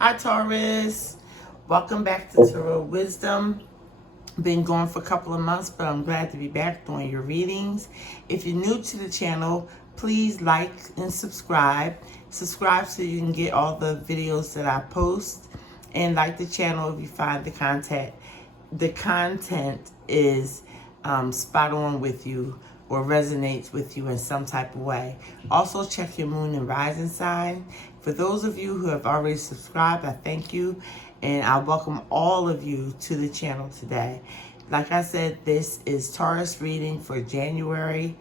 Hi Taurus, welcome back to Tarot Wisdom. Been going for a couple of months, but I'm glad to be back doing your readings. If you're new to the channel, please like and subscribe. Subscribe so you can get all the videos that I post, and like the channel if you find the content is spot on with you or resonates with you in some type of way. Also check your moon and rising sign. For those of you who have already subscribed, I thank you, and I welcome all of you to the channel today. Like I said, this is Taurus reading for January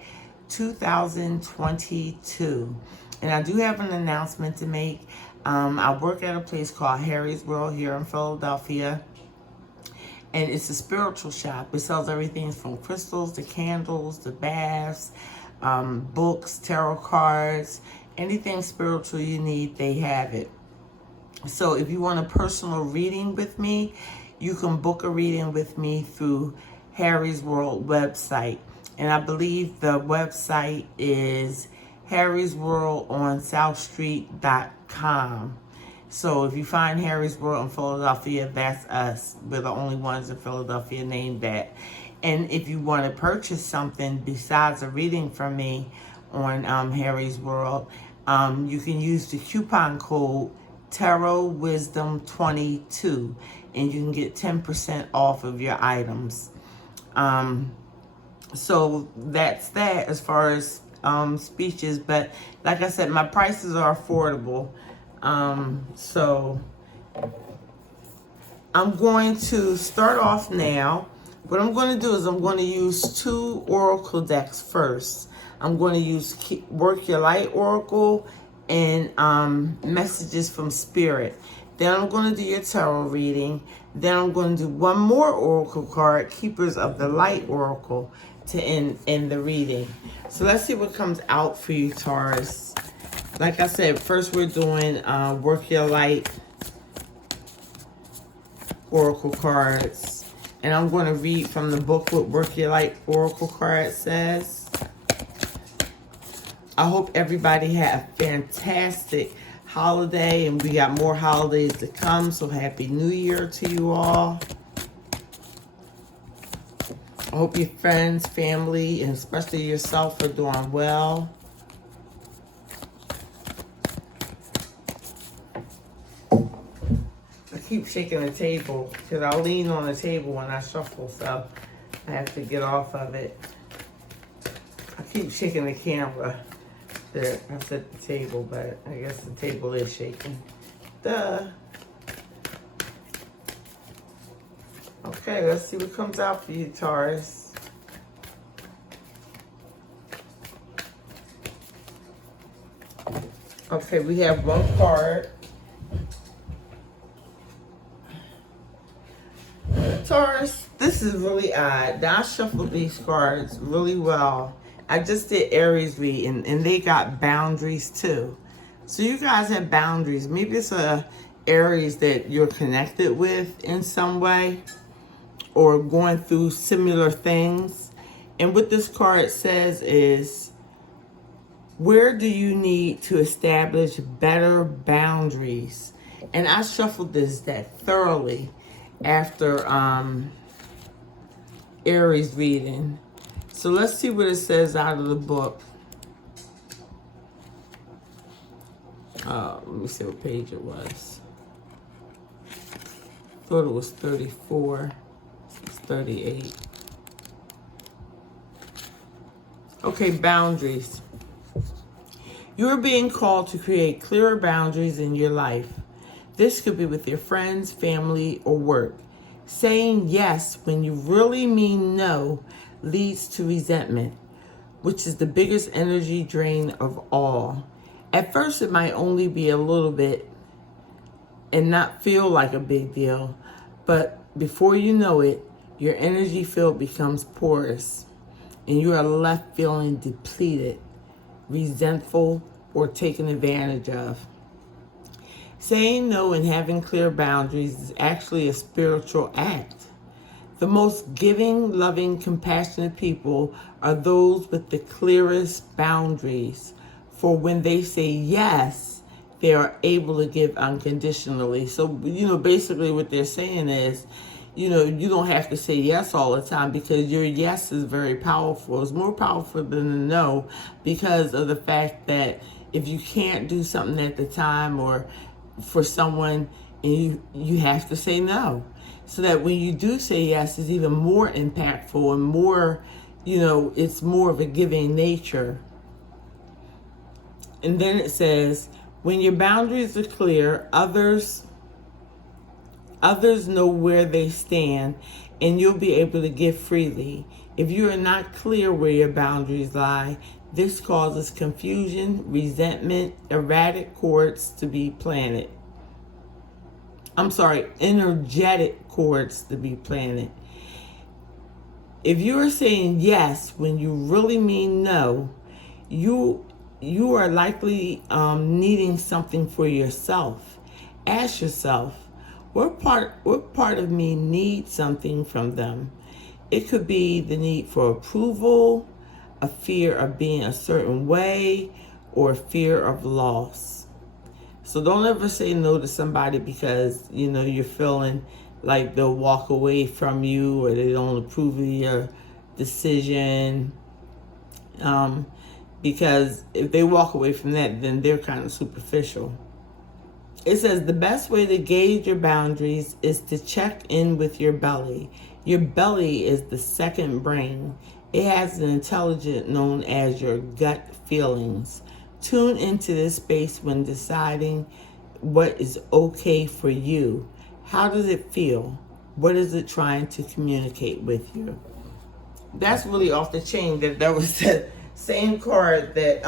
2022. And I do have an announcement to make. I work at a place called Harry's World here in Philadelphia. And it's a spiritual shop. It sells everything from crystals to candles to baths, books, tarot cards, anything spiritual you need, they have it. So if you want a personal reading with me, you can book a reading with me through Harry's World website. And I believe the website is harrysworldonsouthstreet.com. So if you find Harry's World in Philadelphia, that's us. We're the only ones in Philadelphia named that. And if you want to purchase something besides a reading from me on Harry's World, you can use the coupon code Tarot Wisdom 22, and you can get 10% off of your items. So that's that as far as speeches. But like I said, my prices are affordable. So I'm going to start off now. What I'm going to do is I'm going to use two oracle decks first. I'm going to use Work Your Light Oracle and Messages from Spirit. Then I'm going to do your tarot reading. Then I'm going to do one more oracle card, Keepers of the Light Oracle, to end the reading. So let's see what comes out for you, Taurus. Like I said, first we're doing Work Your Light Oracle cards. And I'm going to read from the book what Work Your Light Oracle card says. I hope everybody had a fantastic holiday, and we got more holidays to come. So Happy New Year to you all. I hope your friends, family, and especially yourself are doing well. I keep shaking the table because I lean on the table when I shuffle, so I have to get off of it. I keep shaking the camera. There, I set the table, but I guess the table is shaking. Duh. Okay, let's see what comes out for you, Taurus. Okay, we have one card. Taurus, this is really odd. Now I shuffled these cards really well. I just did Aries reading, and they got boundaries too. So you guys have boundaries. Maybe it's a Aries that you're connected with in some way, or going through similar things. And what this card says is, where do you need to establish better boundaries? And I shuffled this deck thoroughly after Aries reading. So let's see what it says out of the book. Let me see what page it was. Thought it was 34. It's 38. Okay, boundaries. You are being called to create clearer boundaries in your life. This could be with your friends, family, or work. Saying yes when you really mean no leads to resentment, which is the biggest energy drain of all. At first, it might only be a little bit and not feel like a big deal, but before you know it, your energy field becomes porous, and you are left feeling depleted, resentful, or taken advantage of. Saying no and having clear boundaries is actually a spiritual act. The most giving, loving, compassionate people are those with the clearest boundaries. For when they say yes, they are able to give unconditionally. So, you know, basically what they're saying is, you know, you don't have to say yes all the time, because your yes is very powerful. It's more powerful than a no, because of the fact that if you can't do something at the time or for someone, and you have to say no. So that when you do say yes, it's even more impactful and more, you know, it's more of a giving nature. And then it says, when your boundaries are clear, others know where they stand, and you'll be able to give freely. If you are not clear where your boundaries lie, this causes confusion, resentment, erratic cords to be planted. Energetic cords to be planted. If you are saying yes when you really mean no, you are likely needing something for yourself. Ask yourself, what part of me needs something from them? It could be the need for approval, a fear of being a certain way, or a fear of loss. So don't ever say no to somebody because, you know, you're feeling like they'll walk away from you or they don't approve of your decision. Because if they walk away from that, then they're kind of superficial. It says the best way to gauge your boundaries is to check in with your belly. Your belly is the second brain. It has an intelligence known as your gut feelings. Tune into this space when deciding what is okay for you. How does it feel? What is it trying to communicate with you? That's really off the chain. That was the same card that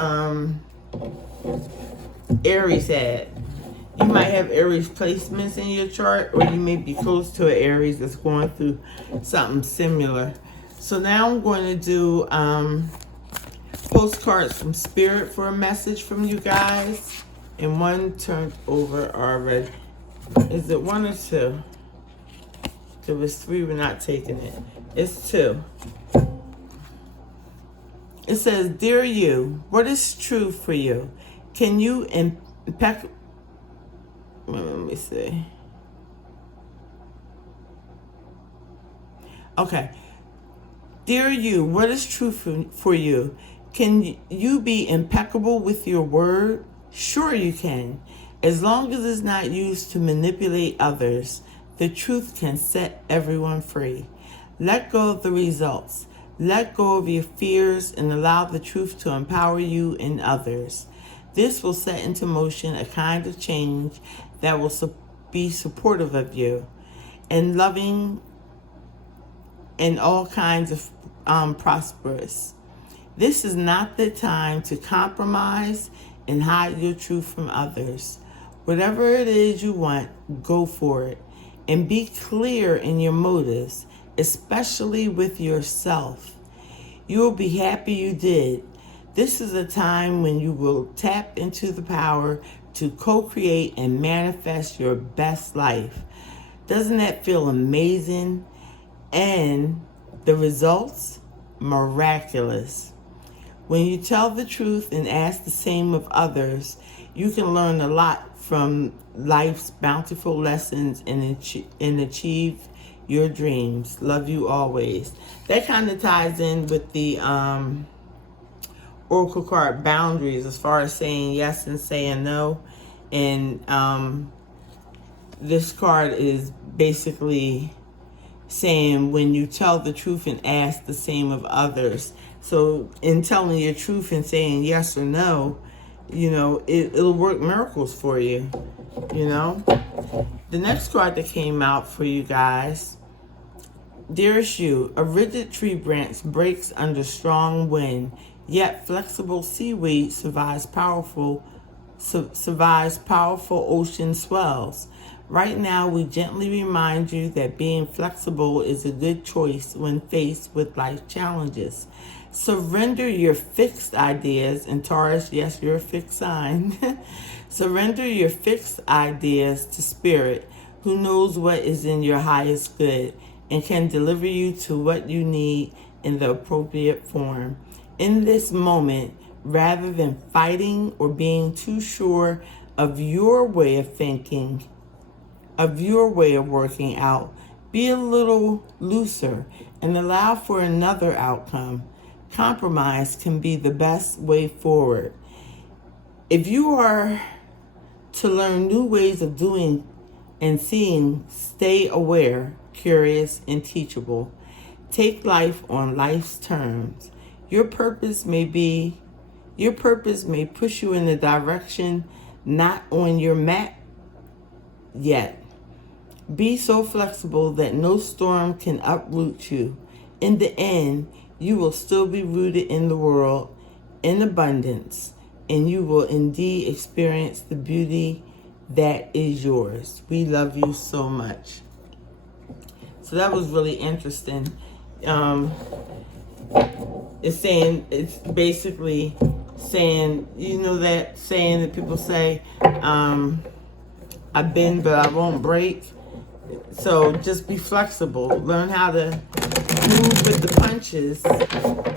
Aries had. You might have Aries placements in your chart, or you may be close to an Aries that's going through something similar. So now I'm going to do postcards from Spirit for a message from you guys. And one turned over already. Is it one or two? There was three, we're not taking it. It's two. It says, Dear you, what is true for you? Can you impeccable... Let me see. Okay. Dear you, what is true for you? Can you be impeccable with your word? Sure you can. As long as it's not used to manipulate others, the truth can set everyone free. Let go of the results. Let go of your fears and allow the truth to empower you and others. This will set into motion a kind of change that will be supportive of you and loving and all kinds of prosperous. This is not the time to compromise and hide your truth from others. Whatever it is you want, go for it. And be clear in your motives, especially with yourself. You will be happy you did. This is a time when you will tap into the power to co-create and manifest your best life. Doesn't that feel amazing? And the results? Miraculous. When you tell the truth and ask the same of others, you can learn a lot from life's bountiful lessons and achieve your dreams. Love you always. That kind of ties in with the Oracle card boundaries, as far as saying yes and saying no. And this card is basically saying when you tell the truth and ask the same of others. So in telling your truth and saying yes or no, you know, it'll work miracles for you, you know. The next card that came out for you guys, Dearest you, a rigid tree branch breaks under strong wind, yet flexible seaweed survives powerful ocean swells. Right now, we gently remind you that being flexible is a good choice when faced with life challenges. Surrender your fixed ideas, and Taurus, yes, you're a fixed sign. Surrender your fixed ideas to Spirit, who knows what is in your highest good and can deliver you to what you need in the appropriate form. In this moment, rather than fighting or being too sure of your way of thinking, of your way of working out. Be a little looser and allow for another outcome. Compromise can be the best way forward. If you are to learn new ways of doing and seeing, stay aware, curious, and teachable. Take life on life's terms. Your purpose may push you in a direction not on your map yet. Be so flexible that no storm can uproot you. In the end, you will still be rooted in the world in abundance, and you will indeed experience the beauty that is yours. We love you so much. So that was really interesting. It's basically saying, you know, that saying that people say, I bend but I won't break. So just be flexible. Learn how to move with the punches,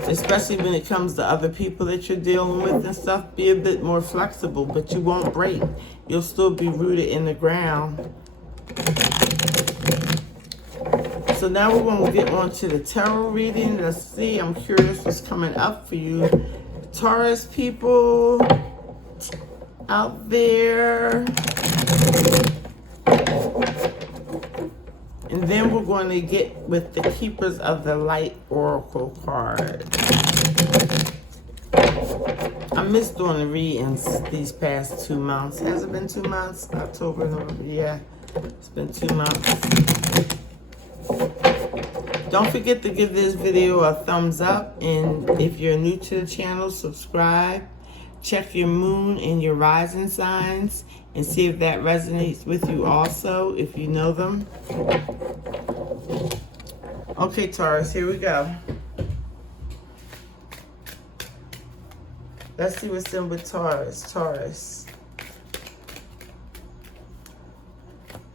especially when it comes to other people that you're dealing with and stuff. Be a bit more flexible, but you won't break. You'll still be rooted in the ground. So now we're going to get on to the tarot reading. Let's see. I'm curious what's coming up for you, Taurus people out there. And then we're going to get with the Keepers of the Light Oracle card. I missed doing the readings these past 2 months. Has it been 2 months? October, November, yeah. It's been 2 months. Don't forget to give this video a thumbs up. And if you're new to the channel, subscribe. Check your moon and your rising signs and see if that resonates with you also, if you know them. Okay, Taurus, here we go. Let's see what's in with Taurus. Taurus.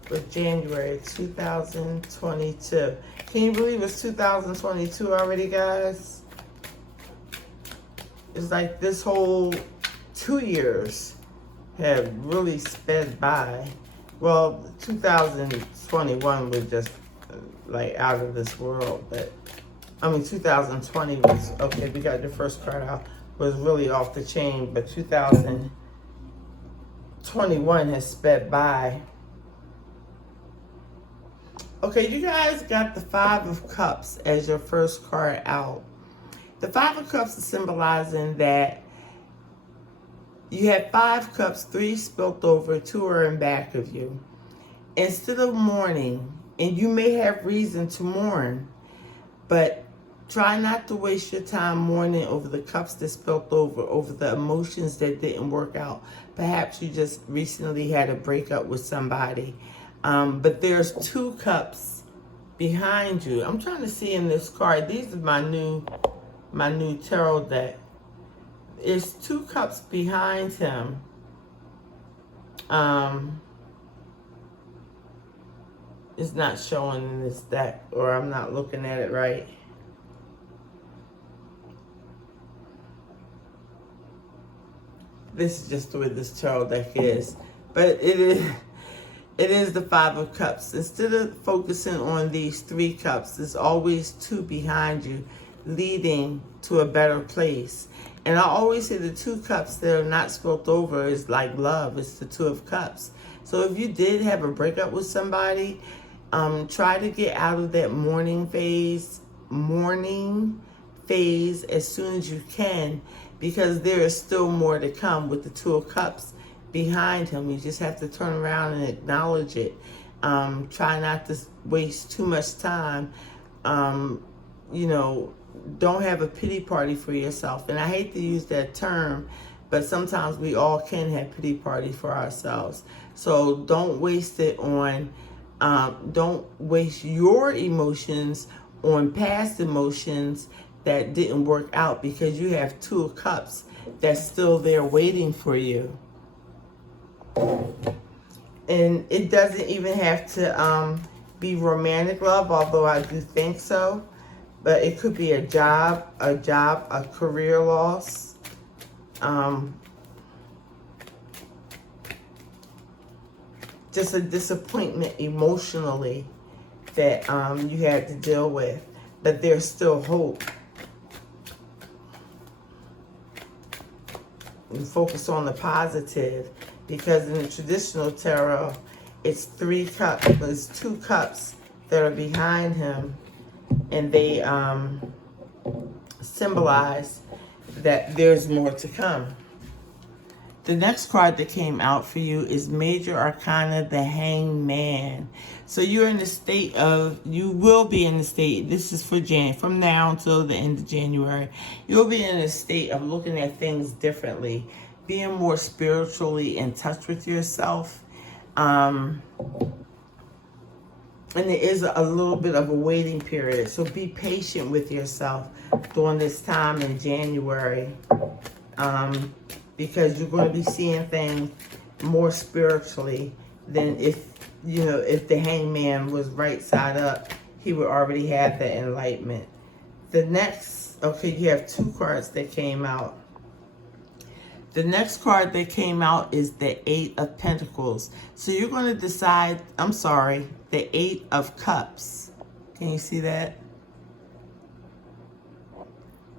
For January 2022. Can you believe it's 2022 already, guys? It's like this whole 2 years have really sped by. Well, 2021 was just like out of this world, but I mean 2020 was, okay, we got the first card out, was really off the chain, but 2021 has sped by. Okay, you guys got the Five of Cups as your first card out. The Five of Cups is symbolizing that you had 5 cups, 3 spilt over, 2 are in back of you. Instead of mourning, and you may have reason to mourn, but try not to waste your time mourning over the cups that spilt over the emotions that didn't work out. Perhaps you just recently had a breakup with somebody. But there's 2 cups behind you. I'm trying to see in this card. These are my new tarot deck. There's 2 cups behind him. It's not showing in this deck, or I'm not looking at it right. This is just the way this tarot deck is. But it is the Five of Cups. Instead of focusing on these 3 cups, there's always 2 behind you, leading to a better place. And I always say the 2 cups that are not spilt over is like love. It's the 2 of Cups. So if you did have a breakup with somebody, try to get out of that mourning phase as soon as you can, because there is still more to come with the 2 of Cups behind him. You just have to turn around and acknowledge it. Try not to waste too much time. You know, don't have a pity party for yourself. And I hate to use that term, but sometimes we all can have pity parties for ourselves. So don't waste it on, don't waste your emotions on past emotions that didn't work out, because you have 2 of Cups that's still there waiting for you. And it doesn't even have to be romantic love, although I do think so. But it could be a job, a career loss. just a disappointment emotionally that you had to deal with. But there's still hope. And focus on the positive, because in the traditional tarot, it's 3 cups, there's 2 cups that are behind him, and they symbolize that there's more to come. The next card that came out for you is Major Arcana, the Hanged Man. So you're in the state of, you will be in the state, this is for from now until the end of January, you'll be in a state of looking at things differently, being more spiritually in touch with yourself. And there is a little bit of a waiting period. So be patient with yourself during this time in January. Because you're going to be seeing things more spiritually than if the hangman was right side up, he would already have that enlightenment. The next, okay, you have 2 cards that came out. The next card that came out is the 8 of Pentacles. So you're going to decide, the 8 of Cups. Can you see that?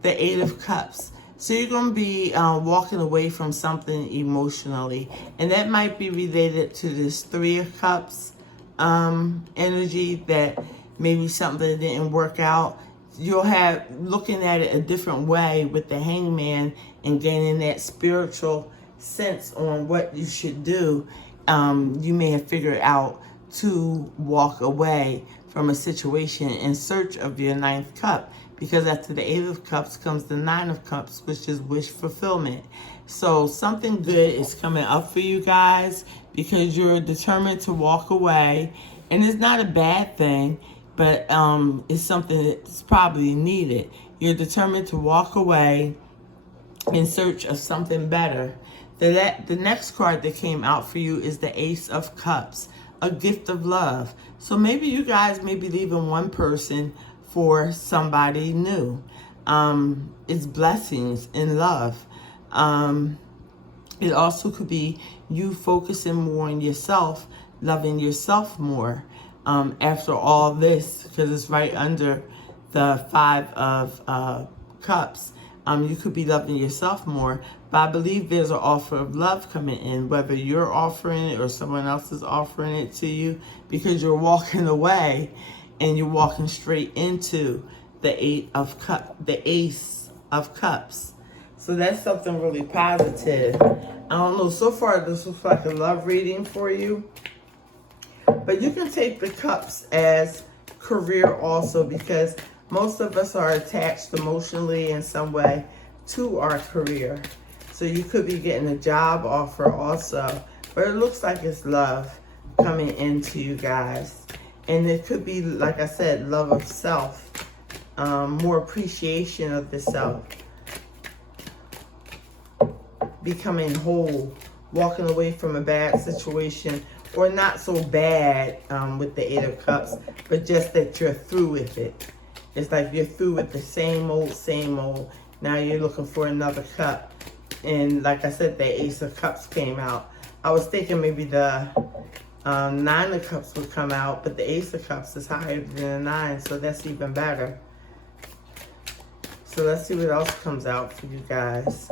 The 8 of Cups. So you're going to be walking away from something emotionally. And that might be related to this 3 of Cups energy, that maybe something that didn't work out. You'll have looking at it a different way with the hangman and gaining that spiritual sense on what you should do. You may have figured out to walk away from a situation in search of your 9th cup. Because after the 8 of Cups comes the 9 of Cups, which is wish fulfillment. So something good is coming up for you guys, because you're determined to walk away. And it's not a bad thing, but it's something that's probably needed. You're determined to walk away in search of something better. The next card that came out for you is the Ace of Cups, a gift of love. So maybe you guys may be leaving one person for somebody new. It's blessings in love. It also could be you focusing more on yourself, loving yourself more after all this, because it's right under the 5 of Cups. You could be loving yourself more, but I believe there's an offer of love coming in, whether you're offering it or someone else is offering it to you, because you're walking away and you're walking straight into the Ace of Cups. So that's something really positive. I don't know, so far this looks like a love reading for you. But you can take the cups as career also, because most of us are attached emotionally in some way to our career. So you could be getting a job offer also. But it looks like it's love coming into you guys. And it could be, like I said, love of self, more appreciation of the self, becoming whole, walking away from a bad situation, or not so bad with the 8 of Cups, but just that you're through with it. It's like you're through with the same old. Now you're looking for another cup. And like I said, the Ace of Cups came out. I was thinking maybe the 9 of Cups would come out, but the Ace of Cups is higher than the 9, so that's even better. So let's see what else comes out for you guys.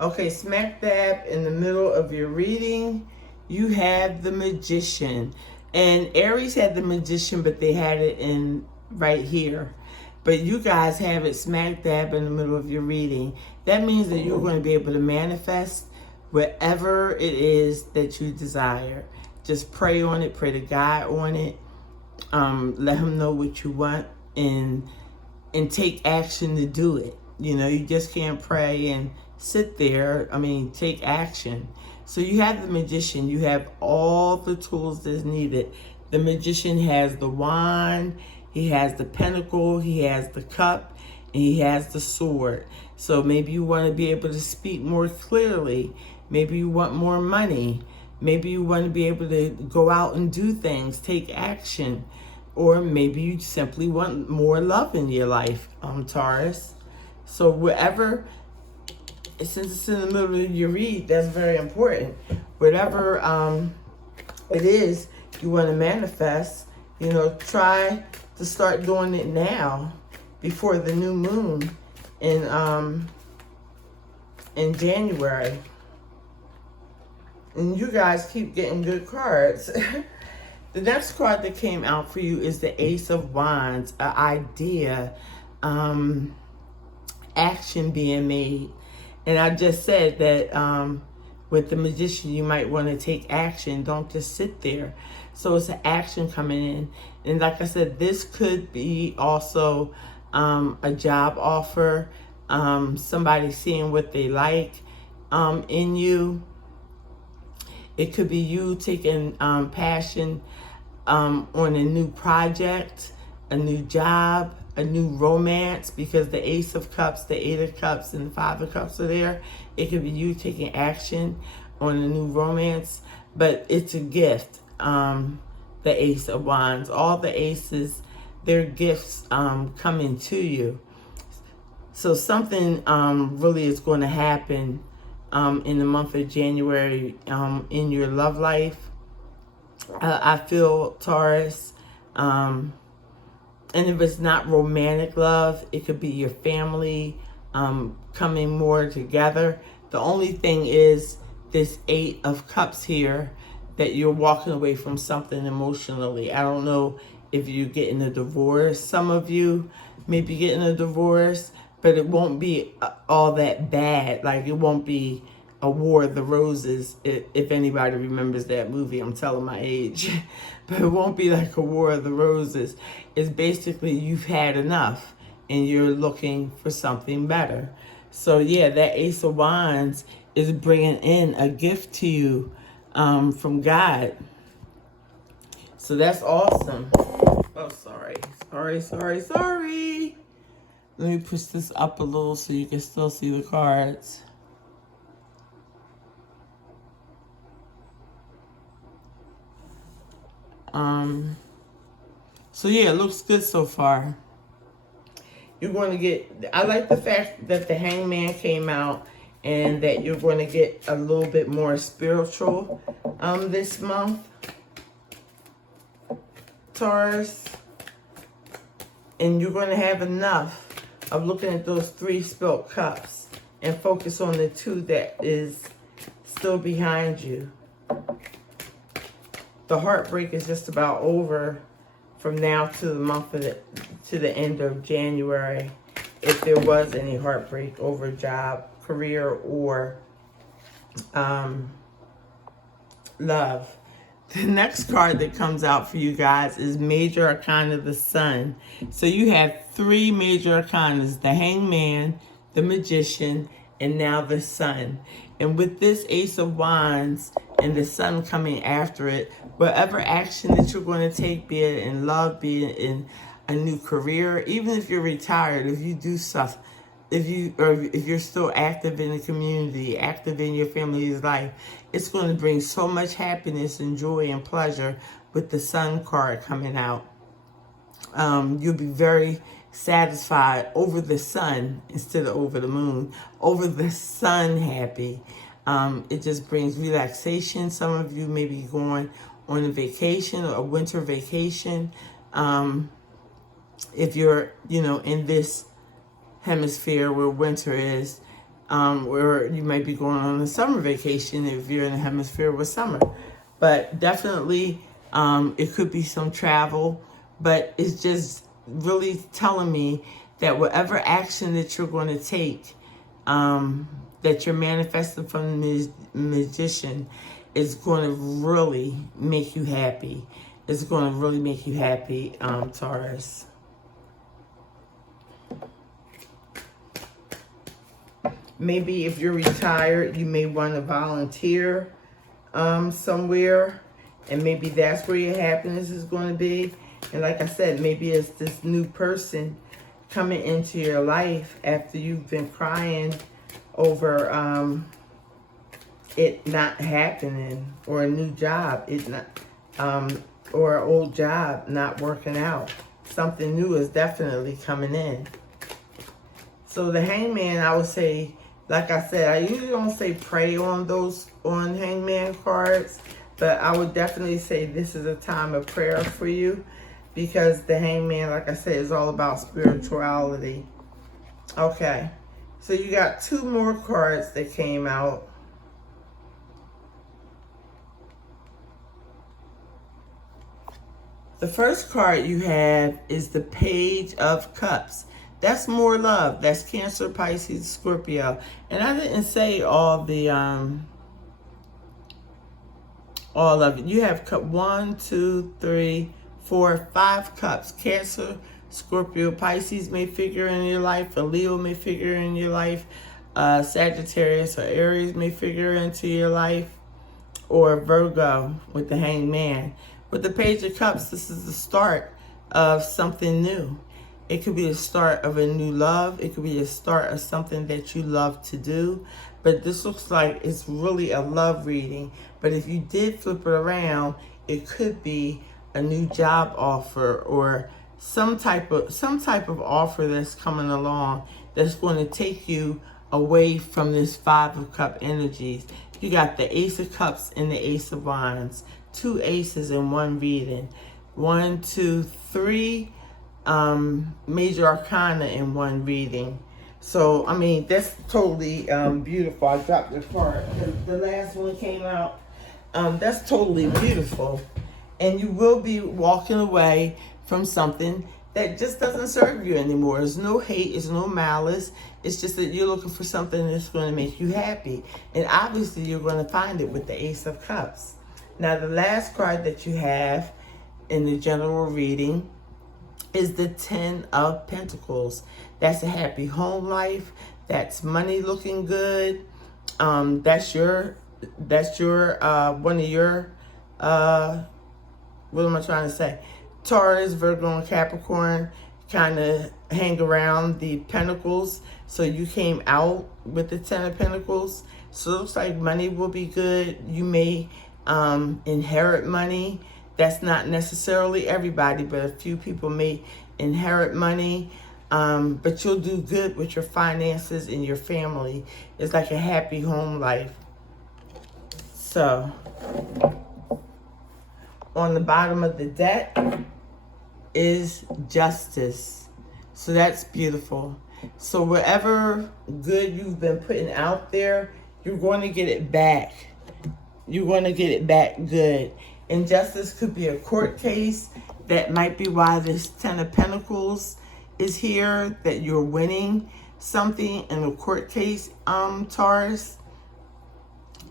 Okay, smack dab in the middle of your reading, you have the Magician. And Aries had the Magician, but they had it in right here. But you guys have it smack dab in the middle of your reading. That means that you're going to be able to manifest whatever it is that you desire. Just pray on it, pray to God on it. Let him know what you want, and take action to do it. You just can't pray and sit there. Take action. So you have the Magician. You have all the tools that's needed. The Magician has the wand, he has the pentacle, he has the cup, and he has the sword. So maybe you want to be able to speak more clearly. Maybe you want more money. Maybe you want to be able to go out and do things, take action. Or maybe you simply want more love in your life, Taurus. So since it's in the middle of your read, that's very important. whatever it is you want to manifest, you know, try to start doing it now before the new moon in January. And you guys keep getting good cards. The next card that came out for you is the Ace of Wands, an idea, action being made. And I just said that with the Magician, you might want to take action. Don't just sit there. So it's an action coming in. And like I said, this could be also a job offer, somebody seeing what they like in you. It could be you taking passion on a new project, a new job, a new romance, because the Ace of Cups, the Eight of Cups, and the Five of Cups are there. It could be you taking action on a new romance, but it's a gift, the Ace of Wands. All the aces, they're gifts coming to you. So something really is going to happen in the month of January in your love life. I feel, Taurus, and if it's not romantic love, it could be your family coming more together. The only thing is this Eight of Cups here, that you're walking away from something emotionally. I don't know if you're getting a divorce. Some of you may be getting a divorce, but it won't be all that bad. Like, it won't be a War of the Roses, if anybody remembers that movie. I'm telling my age. But it won't be like a War of the Roses. It's basically you've had enough and you're looking for something better. So yeah, that Ace of Wands is bringing in a gift to you from God. So that's awesome. Oh, sorry. Let me push this up a little so you can still see the cards. So yeah, it looks good so far. You're going to get, I like the fact that the Hangman came out and that you're going to get a little bit more spiritual this month, Taurus. And you're going to have enough of looking at those 3 spilt cups and focus on the 2 that is still behind you. The heartbreak is just about over from now to the month of to the end of January, if there was any heartbreak over job, career, or love. The next card that comes out for you guys is Major Arcana, the Sun. So you have 3 major arcanas: the Hangman, the Magician, and now the Sun. And with this Ace of Wands and the Sun coming after it, whatever action that you're going to take, be it in love, be it in a new career, even if you're retired, if you do stuff, if you're still active in the community, active in your family's life, it's going to bring so much happiness and joy and pleasure with the Sun card coming out. You'll be very satisfied over the sun instead of over the moon. Over the sun happy. It just brings relaxation. Some of you may be going on a vacation, or a winter vacation. If you're, in this hemisphere where winter is, or you might be going on a summer vacation if you're in a hemisphere with summer. But definitely, it could be some travel, but it's just really telling me that whatever action that you're going to take, that you're manifesting from the Magician, is going to really make you happy. It's going to really make you happy, Taurus. Maybe if you're retired, you may want to volunteer somewhere, and maybe that's where your happiness is going to be. And like I said, maybe it's this new person coming into your life after you've been crying over it not happening, or a new job, or an old job not working out. Something new is definitely coming in. So the Hangman, I would say, Like I said, I usually don't say pray on those, on Hangman cards, but I would definitely say this is a time of prayer for you, because the Hangman, like I said, is all about spirituality. Okay, so you got 2 more cards that came out. The first card you have is the Page of Cups. That's more love. That's Cancer, Pisces, Scorpio. And I didn't say all of it. You have cup 1, 2, 3, 4, 5 cups. Cancer, Scorpio, Pisces may figure in your life. A Leo may figure in your life. Sagittarius or Aries may figure into your life. Or Virgo with the Hangman. With the Page of Cups, this is the start of something new. It could be the start of a new love. It could be the start of something that you love to do. But this looks like it's really a love reading. But if you did flip it around, it could be a new job offer or some type of offer that's coming along that's going to take you away from this 5 of Cup energies. You got the Ace of Cups and the Ace of Wands. 2 aces in one reading. 1, 2, 3 major arcana in one reading. So, I mean, that's totally beautiful. I dropped the card. The last one came out. That's totally beautiful. And you will be walking away from something that just doesn't serve you anymore. There's no hate, there's no malice. It's just that you're looking for something that's going to make you happy. And obviously you're going to find it with the Ace of Cups. Now the last card that you have in the general reading is the 10 of Pentacles. That's a happy home life. That's money looking good. That's your one of your what am I trying to say? Taurus, Virgo, and Capricorn kind of hang around the Pentacles. So you came out with the 10 of Pentacles. So it looks like money will be good. You may inherit money. That's not necessarily everybody, but a few people may inherit money. But you'll do good with your finances and your family. It's like a happy home life. So, on the bottom of the deck is Justice. So that's beautiful. So whatever good you've been putting out there, you're going to get it back. You're going to get it back good. And justice could be a court case. That might be why this 10 of Pentacles is here, that you're winning something in a court case, Taurus.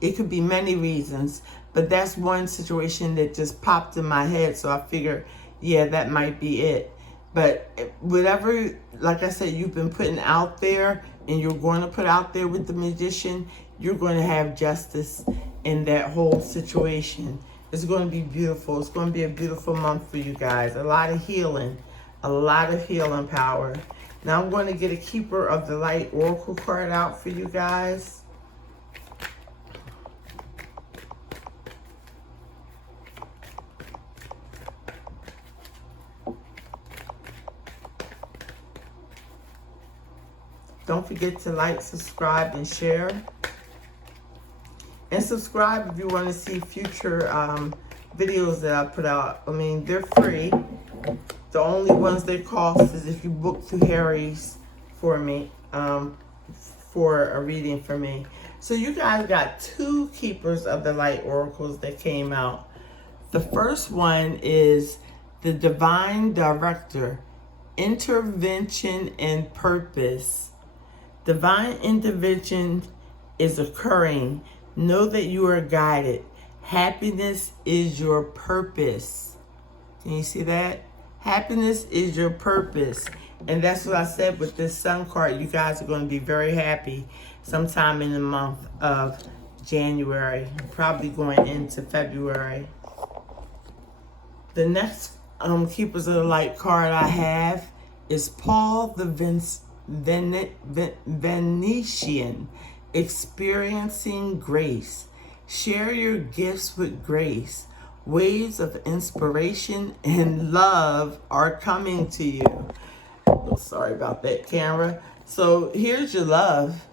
It could be many reasons, but that's one situation that just popped in my head. So I figured, yeah, that might be it. But whatever, like I said, you've been putting out there and you're going to put out there with the Magician, you're going to have justice in that whole situation. It's going to be beautiful. It's going to be a beautiful month for you guys. A lot of healing power. Now I'm going to get a Keeper of the Light Oracle card out for you guys. Don't forget to like, subscribe, and share. And subscribe if you want to see future videos that I put out. I mean, they're free. The only ones they cost is if you book through Harry's for me, for a reading for me. So you guys got 2 Keepers of the Light Oracles that came out. The first one is the Divine Director, Intervention and Purpose. Divine intervention is occurring. Know that you are guided. Happiness is your purpose. Can you see that? Happiness is your purpose. And that's what I said with this Sun card. You guys are going to be very happy sometime in the month of January. Probably going into February. The next Keepers of the Light card I have is Paul the Venetian, Experiencing Grace. Share your gifts with grace. Waves of inspiration and love are coming to you. Oh, sorry about that, camera. So here's your love.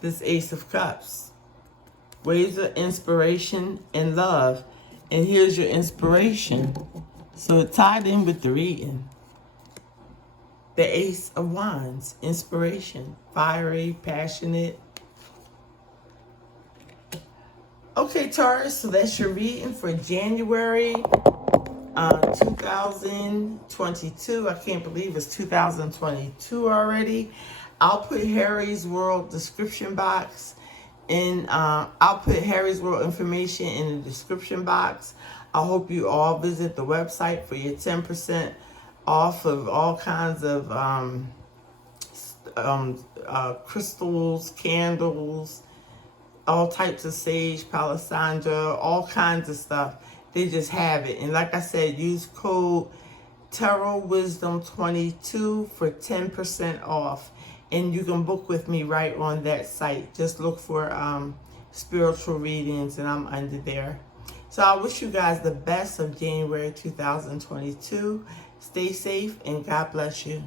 this Ace of Cups. Waves of inspiration and love. And here's your inspiration. So it tied in with the reading. The Ace of Wands, inspiration, fiery, passionate. Okay, Taurus, so that's your reading for January 2022. I can't believe it's 2022 already. I'll put Harry's World description box in. I'll put Harry's World information in the description box. I hope you all visit the website for your 10% off of all kinds of crystals, candles, all types of sage, palisandra, all kinds of stuff. They just have it. And like I said, use code TarotWisdom22 for 10% off. And you can book with me right on that site. Just look for spiritual readings and I'm under there. So I wish you guys the best of January 2022. Stay safe and God bless you.